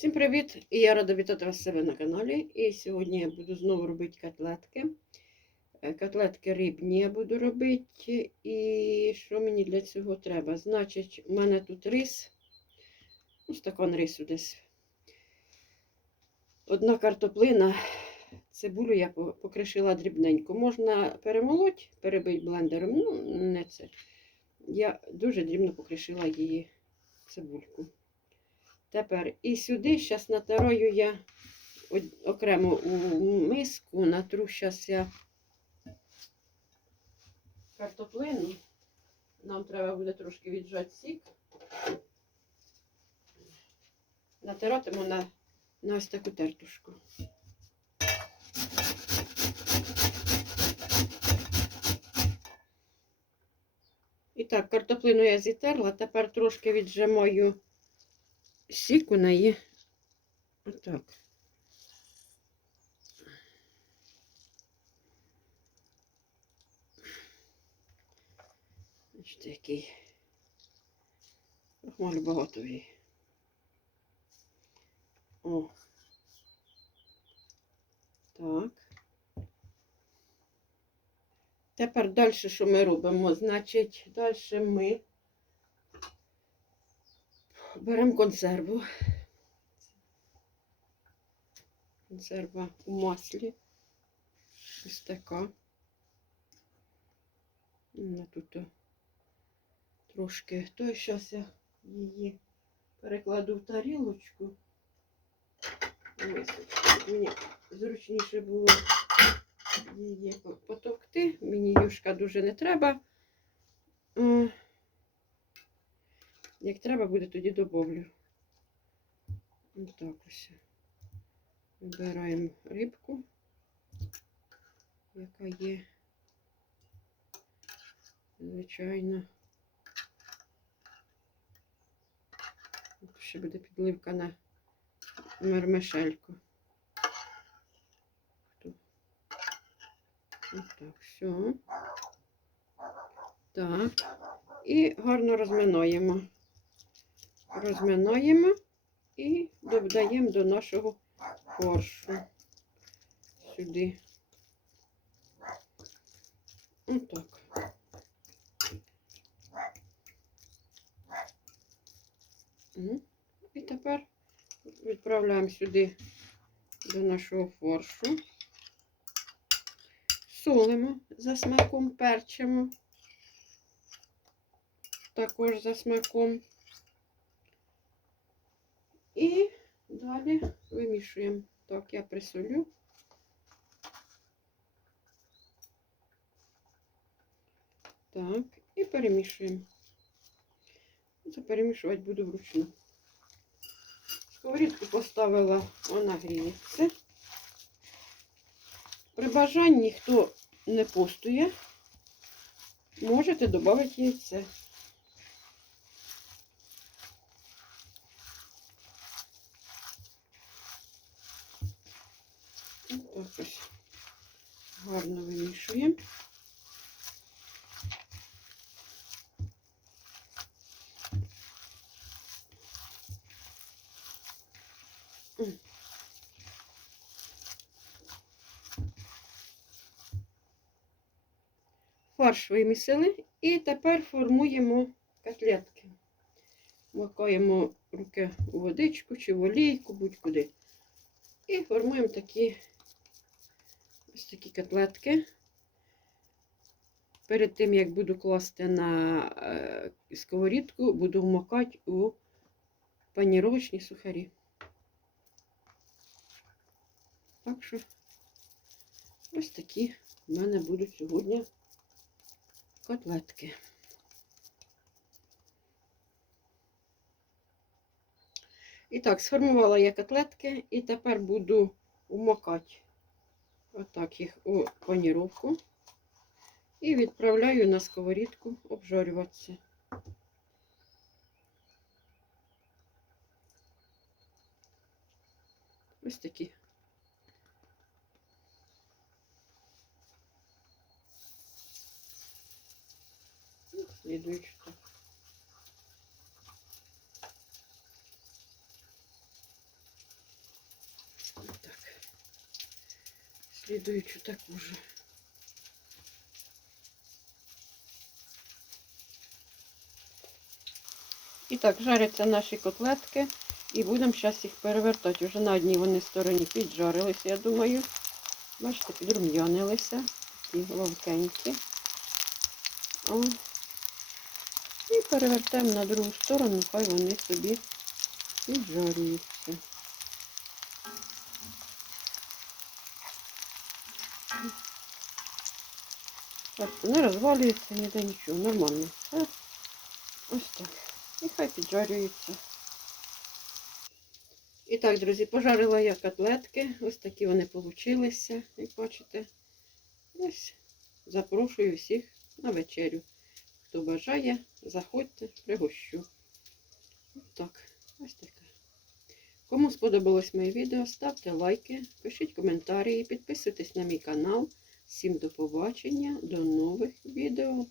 Всім привіт! І я рада вітати вас себе на каналі. І сьогодні я буду знову робити котлетки. Е, Котлетки рибні я буду робити. І що мені для цього треба? Значить, у мене тут рис. Ну, стакан рису десь. Одна картоплина. Цибулю я покришила дрібненько. Можна перемолоть, перебити блендером. Ну, не це. Я дуже дрібно покришила її цибульку. Тепер і сюди зараз натираю я окремо у миску, натру зараз я картоплину. Нам треба буде трошки віджати сік. Натиратиму на, на ось таку тертушку. І так, картоплину я зітерла, тепер трошки віджимаю сік у неї. Отак. Бачите, який крахмалю багато її. О. Так. Тепер далі, що ми робимо? Значить, далі ми беремо консерву. Консерва у маслі. Ось така. Ну, тут трошки. То зараз я її перекладу в тарілочку. Мені зручніше було її по- потовкти. Мені юшка дуже не треба. Як треба буде, тоді добавлю. Ось так ось. Вибираємо рибку, яка є, звичайно. Ще буде підливка на мермешельку. Хто? Ось так, все. Так. І гарно розминаємо. Розминаємо і додаємо до нашого фаршу сюди. Отак. І тепер відправляємо сюди до нашого фаршу. Солимо за смаком, перчимо. Також за смаком. І далі вимішуємо. Так, я присолю. Так, і перемішуємо. Це перемішувати буду вручну. Сковорідку поставила, вона гріється. При бажанні, хто не постує, можете додати яйце. Так ось гарно вимішуємо. Фарш вимісили і тепер формуємо котлетки. Макаємо руки у водичку чи в олійку, будь-куди. І формуємо такі такі котлетки. Перед тим, як буду класти на е, сковорідку, буду вмокати у паніровочні сухарі. Так що ось такі в мене будуть сьогодні котлетки. І так, сформувала я котлетки і тепер буду вмокати отак їх у паніровку і відправляю на сковорідку обжарюватися. Ось такі. Слідуючи слідуючу таку ж. І так, жаряться наші котлетки. І будемо зараз їх перевертати. Уже на одній вони стороні піджарилися, я думаю. Бачите, підрум'янилися. Такі ловкенькі. О. І перевертаємо на другу сторону, хай вони собі піджарюються. Бачите, не розвалюється ніде нічого, нормально. Все. Ось так. І хай піджарюється. І так, друзі, пожарила я котлетки. Ось такі вони получилися, як бачите. Ось запрошую всіх на вечерю. Хто бажає, заходьте, пригощу. Так, ось таке. Кому сподобалось моє відео, ставте лайки, пишіть коментарі, підписуйтесь на мій канал. Всім до побачення, до нових відео.